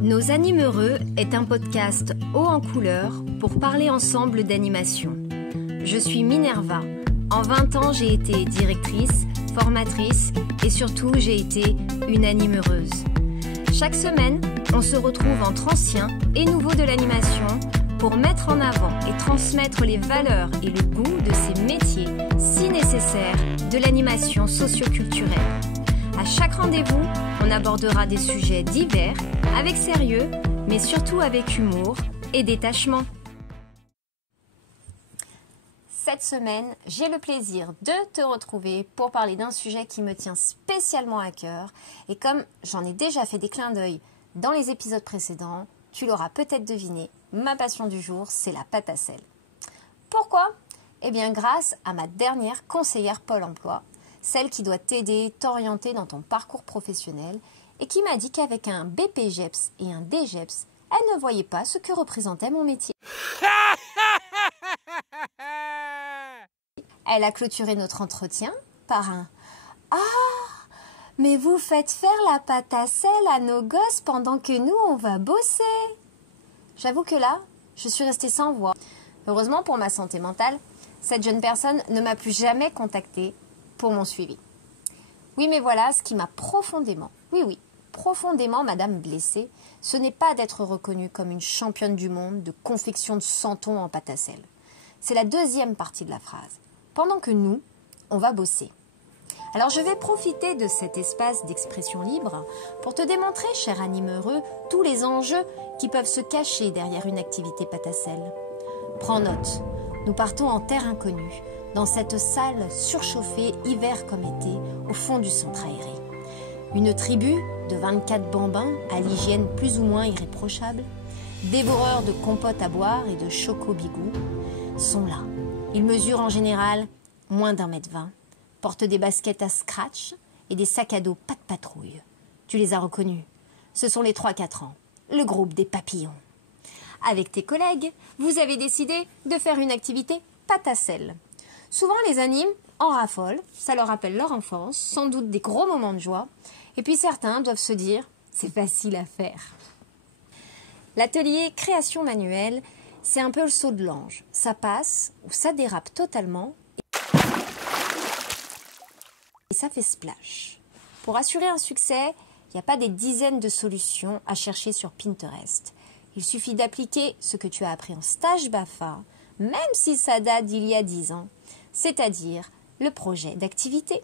Nos Animeureux est un podcast haut en couleur pour parler ensemble d'animation. Je suis Minerva. En 20 ans, j'ai été directrice, formatrice et surtout, j'ai été une animeureuse. Chaque semaine, on se retrouve entre anciens et nouveaux de l'animation pour mettre en avant et transmettre les valeurs et le goût de ces métiers si nécessaires de l'animation socio-culturelle. À chaque rendez-vous, on abordera des sujets divers, avec sérieux, mais surtout avec humour et détachement. Cette semaine, j'ai le plaisir de te retrouver pour parler d'un sujet qui me tient spécialement à cœur. Et comme j'en ai déjà fait des clins d'œil dans les épisodes précédents, tu l'auras peut-être deviné, ma passion du jour, c'est la pâte à sel. Pourquoi ? Eh bien, grâce à ma dernière conseillère Pôle emploi, celle qui doit t'aider, t'orienter dans ton parcours professionnel et qui m'a dit qu'avec un BPGEPS et un DGEPS, elle ne voyait pas ce que représentait mon métier. Elle a clôturé notre entretien par un « Ah, mais vous faites faire la pâte à sel à nos gosses pendant que nous, on va bosser !» J'avoue que là, je suis restée sans voix. Heureusement pour ma santé mentale, cette jeune personne ne m'a plus jamais contactée pour mon suivi. Oui, mais voilà, ce qui m'a profondément, profondément, madame blessée, ce n'est pas d'être reconnue comme une championne du monde de confection de santons en pâte à sel. C'est la deuxième partie de la phrase. Pendant que nous, on va bosser. Alors je vais profiter de cet espace d'expression libre pour te démontrer, cher animeureux, tous les enjeux qui peuvent se cacher derrière une activité pâte à sel. Prends note, nous partons en terre inconnue, dans cette salle surchauffée, hiver comme été, au fond du centre aéré. Une tribu de 24 bambins à l'hygiène plus ou moins irréprochable, dévoreurs de compotes à boire et de chocobigou, sont là. Ils mesurent en général moins d'1,20 m, portent des baskets à scratch et des sacs à dos pas de patrouille. Tu les as reconnus. Ce sont les 3-4 ans, le groupe des papillons. Avec tes collègues, vous avez décidé de faire une activité pâte à sel. Souvent, les animes en raffolent, ça leur rappelle leur enfance, sans doute des gros moments de joie. Et puis certains doivent se dire, c'est facile à faire. L'atelier création manuelle, c'est un peu le saut de l'ange. Ça passe ou ça dérape totalement et ça fait splash. Pour assurer un succès, il n'y a pas des dizaines de solutions à chercher sur Pinterest. Il suffit d'appliquer ce que tu as appris en stage BAFA, même si ça date d'il y a 10 ans, c'est-à-dire le projet d'activité.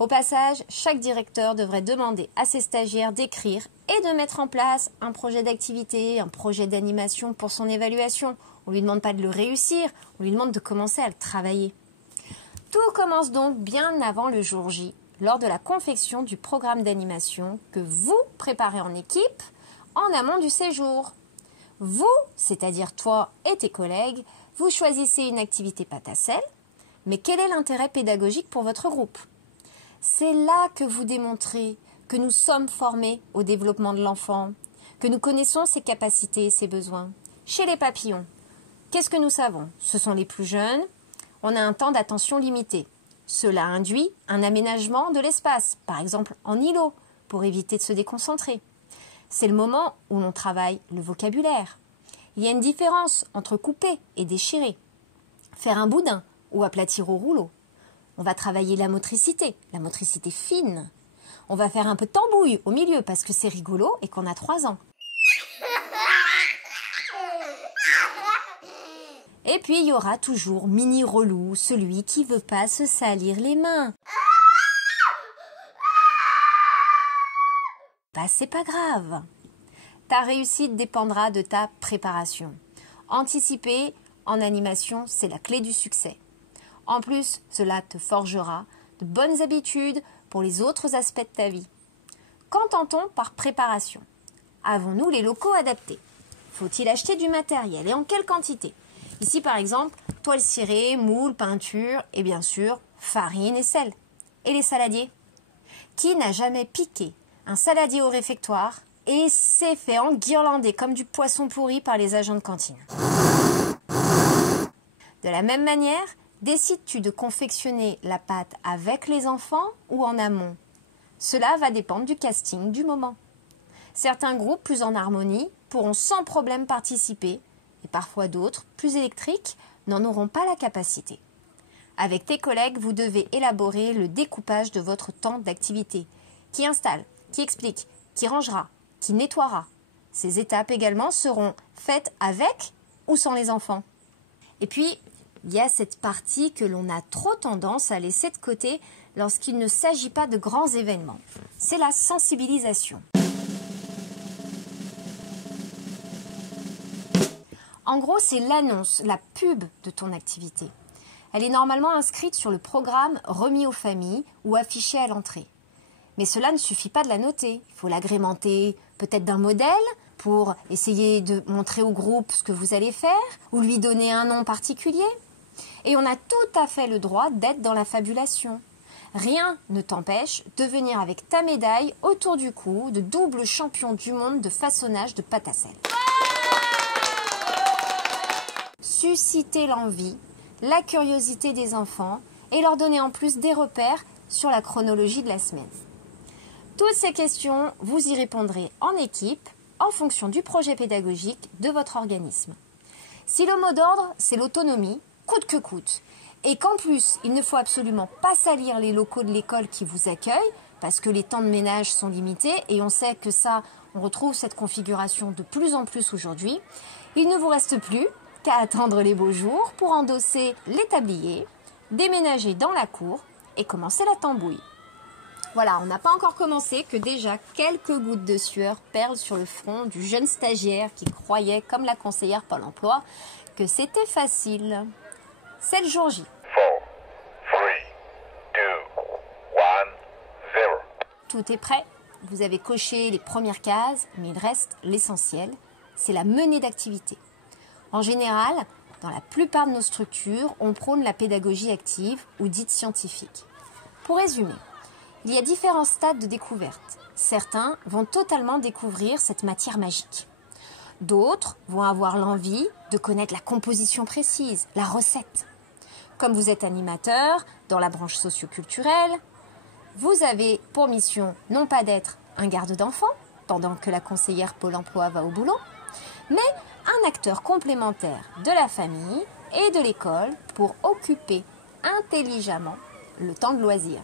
Au passage, chaque directeur devrait demander à ses stagiaires d'écrire et de mettre en place un projet d'activité, un projet d'animation pour son évaluation. On ne lui demande pas de le réussir, on lui demande de commencer à le travailler. Tout commence donc bien avant le jour J, lors de la confection du programme d'animation que vous préparez en équipe en amont du séjour. Vous, c'est-à-dire toi et tes collègues, vous choisissez une activité pâte à sel, mais quel est l'intérêt pédagogique pour votre groupe ? C'est là que vous démontrez que nous sommes formés au développement de l'enfant, que nous connaissons ses capacités et ses besoins. Chez les papillons, qu'est-ce que nous savons ? Ce sont les plus jeunes, on a un temps d'attention limité. Cela induit un aménagement de l'espace, par exemple en îlot, pour éviter de se déconcentrer. C'est le moment où l'on travaille le vocabulaire. Il y a une différence entre couper et déchirer, faire un boudin ou aplatir au rouleau. On va travailler la motricité fine. On va faire un peu de tambouille au milieu parce que c'est rigolo et qu'on a 3 ans. Et puis il y aura toujours mini relou, celui qui veut pas se salir les mains. Bah, c'est pas grave. Ta réussite dépendra de ta préparation. Anticiper en animation, c'est la clé du succès. En plus, cela te forgera de bonnes habitudes pour les autres aspects de ta vie. Qu'entend-on par préparation ? Avons-nous les locaux adaptés ? Faut-il acheter du matériel et en quelle quantité ? Ici, par exemple, toile cirée, moule, peinture et bien sûr, farine et sel. Et les saladiers ? Qui n'a jamais piqué un saladier au réfectoire et s'est fait enguirlander comme du poisson pourri par les agents de cantine ? De la même manière, décides-tu de confectionner la pâte avec les enfants ou en amont ? Cela va dépendre du casting du moment. Certains groupes plus en harmonie pourront sans problème participer et parfois d'autres, plus électriques, n'en auront pas la capacité. Avec tes collègues, vous devez élaborer le découpage de votre temps d'activité. Qui installe, qui explique, qui rangera, qui nettoiera. Ces étapes également seront faites avec ou sans les enfants. Et puis, il y a cette partie que l'on a trop tendance à laisser de côté lorsqu'il ne s'agit pas de grands événements. C'est la sensibilisation. En gros, c'est l'annonce, la pub de ton activité. Elle est normalement inscrite sur le programme remis aux familles ou affichée à l'entrée. Mais cela ne suffit pas de la noter. Il faut l'agrémenter peut-être d'un modèle pour essayer de montrer au groupe ce que vous allez faire ou lui donner un nom particulier. Et on a tout à fait le droit d'être dans la fabulation. Rien ne t'empêche de venir avec ta médaille autour du cou de double champion du monde de façonnage de pâte à sel. Susciter l'envie, la curiosité des enfants et leur donner en plus des repères sur la chronologie de la semaine. Toutes ces questions, vous y répondrez en équipe en fonction du projet pédagogique de votre organisme. Si le mot d'ordre, c'est l'autonomie, coûte que coûte, et qu'en plus, il ne faut absolument pas salir les locaux de l'école qui vous accueillent, parce que les temps de ménage sont limités, et on sait que ça, on retrouve cette configuration de plus en plus aujourd'hui, il ne vous reste plus qu'à attendre les beaux jours pour endosser les tabliers, déménager dans la cour et commencer la tambouille. Voilà, on n'a pas encore commencé que déjà quelques gouttes de sueur perlent sur le front du jeune stagiaire qui croyait, comme la conseillère Pôle emploi, que c'était facile. C'est le jour J. 4, 3, 2, 1, 0. Tout est prêt. Vous avez coché les premières cases, mais il reste l'essentiel, c'est la menée d'activité. En général, dans la plupart de nos structures, on prône la pédagogie active ou dite scientifique. Pour résumer, il y a différents stades de découverte. Certains vont totalement découvrir cette matière magique. D'autres vont avoir l'envie de connaître la composition précise, la recette. Comme vous êtes animateur dans la branche socio-culturelle, vous avez pour mission non pas d'être un garde d'enfants, pendant que la conseillère Pôle emploi va au boulot, mais un acteur complémentaire de la famille et de l'école pour occuper intelligemment le temps de loisir.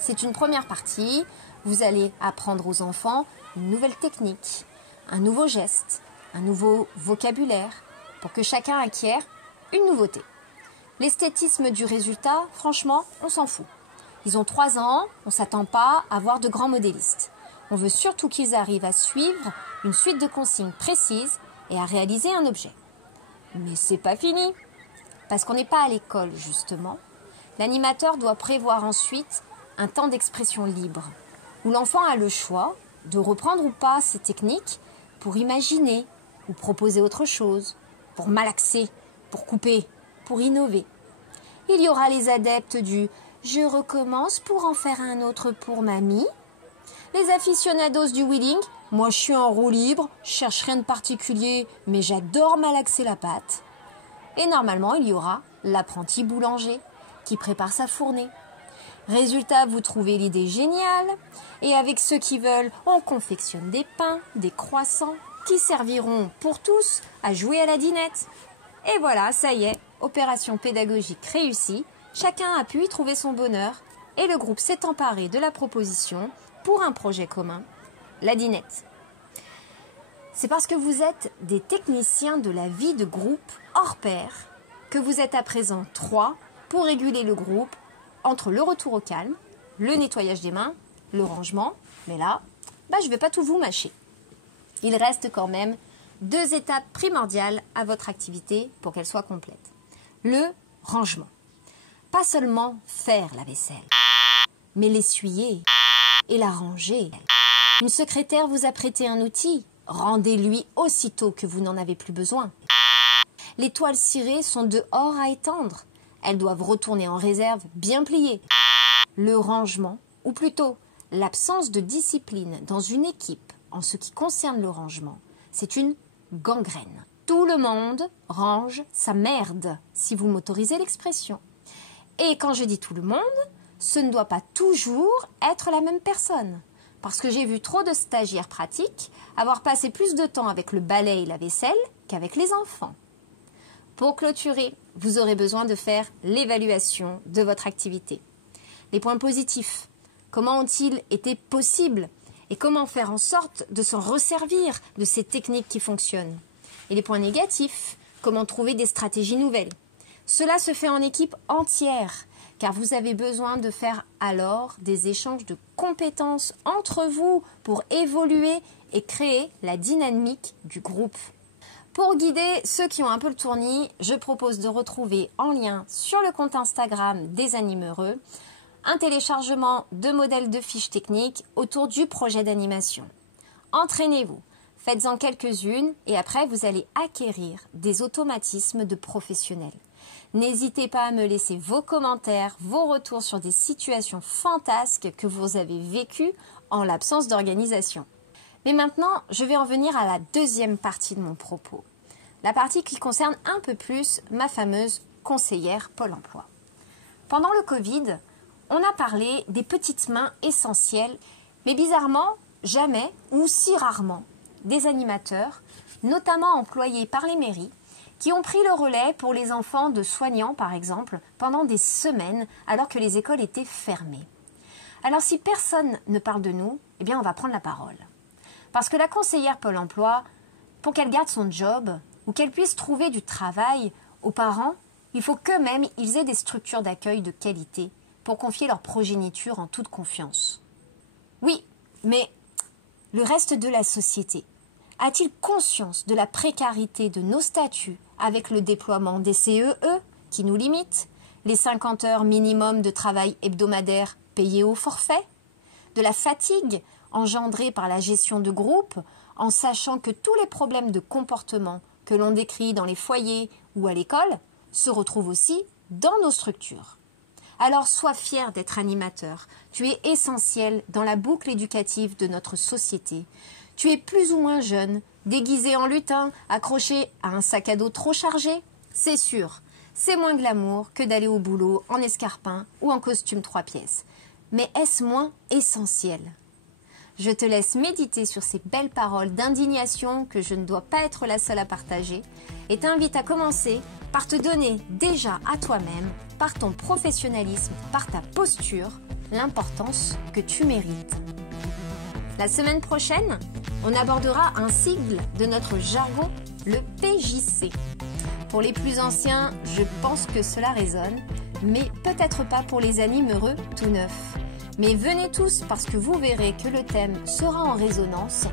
C'est une première partie, vous allez apprendre aux enfants une nouvelle technique, un nouveau geste, un nouveau vocabulaire, pour que chacun acquiert une nouveauté. L'esthétisme du résultat, franchement, on s'en fout. Ils ont 3 ans, on ne s'attend pas à voir de grands modélistes. On veut surtout qu'ils arrivent à suivre une suite de consignes précises et à réaliser un objet. Mais c'est pas fini, parce qu'on n'est pas à l'école justement. L'animateur doit prévoir ensuite un temps d'expression libre, où l'enfant a le choix de reprendre ou pas ces techniques pour imaginer ou proposer autre chose, pour malaxer, pour couper, pour innover. Il y aura les adeptes du « je recommence pour en faire un autre pour mamie », les aficionados du wheeling « moi je suis en roue libre, je cherche rien de particulier, mais j'adore malaxer la pâte ». Et normalement, il y aura l'apprenti boulanger qui prépare sa fournée. Résultat, vous trouvez l'idée géniale et avec ceux qui veulent, on confectionne des pains, des croissants qui serviront pour tous à jouer à la dinette. Et voilà, ça y est, opération pédagogique réussie. Chacun a pu y trouver son bonheur et le groupe s'est emparé de la proposition pour un projet commun, la dinette. C'est parce que vous êtes des techniciens de la vie de groupe hors pair que vous êtes à présent 3 pour réguler le groupe entre le retour au calme, le nettoyage des mains, le rangement. Mais là, je ne vais pas tout vous mâcher. Il reste quand même 2 étapes primordiales à votre activité pour qu'elle soit complète. Le rangement. Pas seulement faire la vaisselle, mais l'essuyer et la ranger. Une secrétaire vous a prêté un outil, rendez-lui aussitôt que vous n'en avez plus besoin. Les toiles cirées sont dehors à étendre. Elles doivent retourner en réserve bien pliées. Le rangement, ou plutôt l'absence de discipline dans une équipe en ce qui concerne le rangement, c'est une gangrène. Tout le monde range sa merde, si vous m'autorisez l'expression. Et quand je dis tout le monde, ce ne doit pas toujours être la même personne. parce que j'ai vu trop de stagiaires pratiques avoir passé plus de temps avec le balai et la vaisselle qu'avec les enfants. Pour clôturer, vous aurez besoin de faire l'évaluation de votre activité. Les points positifs, comment ont-ils été possibles et comment faire en sorte de s'en resservir de ces techniques qui fonctionnent. Et les points négatifs, comment trouver des stratégies nouvelles. Cela se fait en équipe entière, car vous avez besoin de faire alors des échanges de compétences entre vous pour évoluer et créer la dynamique du groupe. Pour guider ceux qui ont un peu le tournis, je propose de retrouver en lien sur le compte Instagram des Animeureux un téléchargement de modèles de fiches techniques autour du projet d'animation. Entraînez-vous, faites-en quelques-unes et après vous allez acquérir des automatismes de professionnels. N'hésitez pas à me laisser vos commentaires, vos retours sur des situations fantasques que vous avez vécues en l'absence d'organisation. Mais maintenant, je vais en venir à la deuxième partie de mon propos. La partie qui concerne un peu plus ma fameuse conseillère Pôle emploi. Pendant le Covid, on a parlé des petites mains essentielles, mais bizarrement, jamais ou si rarement, des animateurs, notamment employés par les mairies, qui ont pris le relais pour les enfants de soignants, par exemple, pendant des semaines, alors que les écoles étaient fermées. Alors si personne ne parle de nous, eh bien on va prendre la parole. Parce que la conseillère Pôle emploi, pour qu'elle garde son job ou qu'elle puisse trouver du travail aux parents, il faut qu'eux-mêmes ils aient des structures d'accueil de qualité pour confier leur progéniture en toute confiance. Oui, mais le reste de la société a-t-il conscience de la précarité de nos statuts avec le déploiement des CEE qui nous limitent, les 50 heures minimum de travail hebdomadaire payées au forfait, de la fatigue engendrée par la gestion de groupe en sachant que tous les problèmes de comportement que l'on décrit dans les foyers ou à l'école se retrouvent aussi dans nos structures. Alors sois fier d'être animateur, tu es essentiel dans la boucle éducative de notre société. Tu es plus ou moins jeune, déguisé en lutin, accroché à un sac à dos trop chargé. C'est sûr, c'est moins glamour que d'aller au boulot en escarpin ou en costume 3 pièces. Mais est-ce moins essentiel ? Je te laisse méditer sur ces belles paroles d'indignation que je ne dois pas être la seule à partager et t'invite à commencer par te donner déjà à toi-même, par ton professionnalisme, par ta posture, l'importance que tu mérites. La semaine prochaine, on abordera un sigle de notre jargon, le PJC. Pour les plus anciens, je pense que cela résonne, mais peut-être pas pour les animeureux tout neufs. Mais venez tous parce que vous verrez que le thème sera en résonance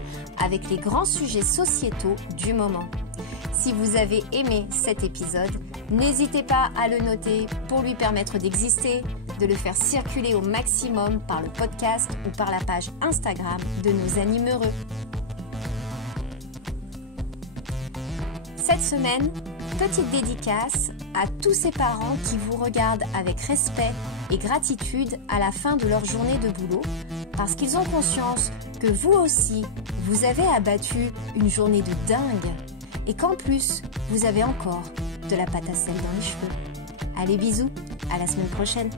avec les grands sujets sociétaux du moment. Si vous avez aimé cet épisode, n'hésitez pas à le noter pour lui permettre d'exister, de le faire circuler au maximum par le podcast ou par la page Instagram de nos animeureux. Cette semaine, petite dédicace à tous ces parents qui vous regardent avec respect et gratitude à la fin de leur journée de boulot parce qu'ils ont conscience que vous aussi, vous avez abattu une journée de dingue et qu'en plus, vous avez encore de la pâte à sel dans les cheveux. Allez, bisous, à la semaine prochaine.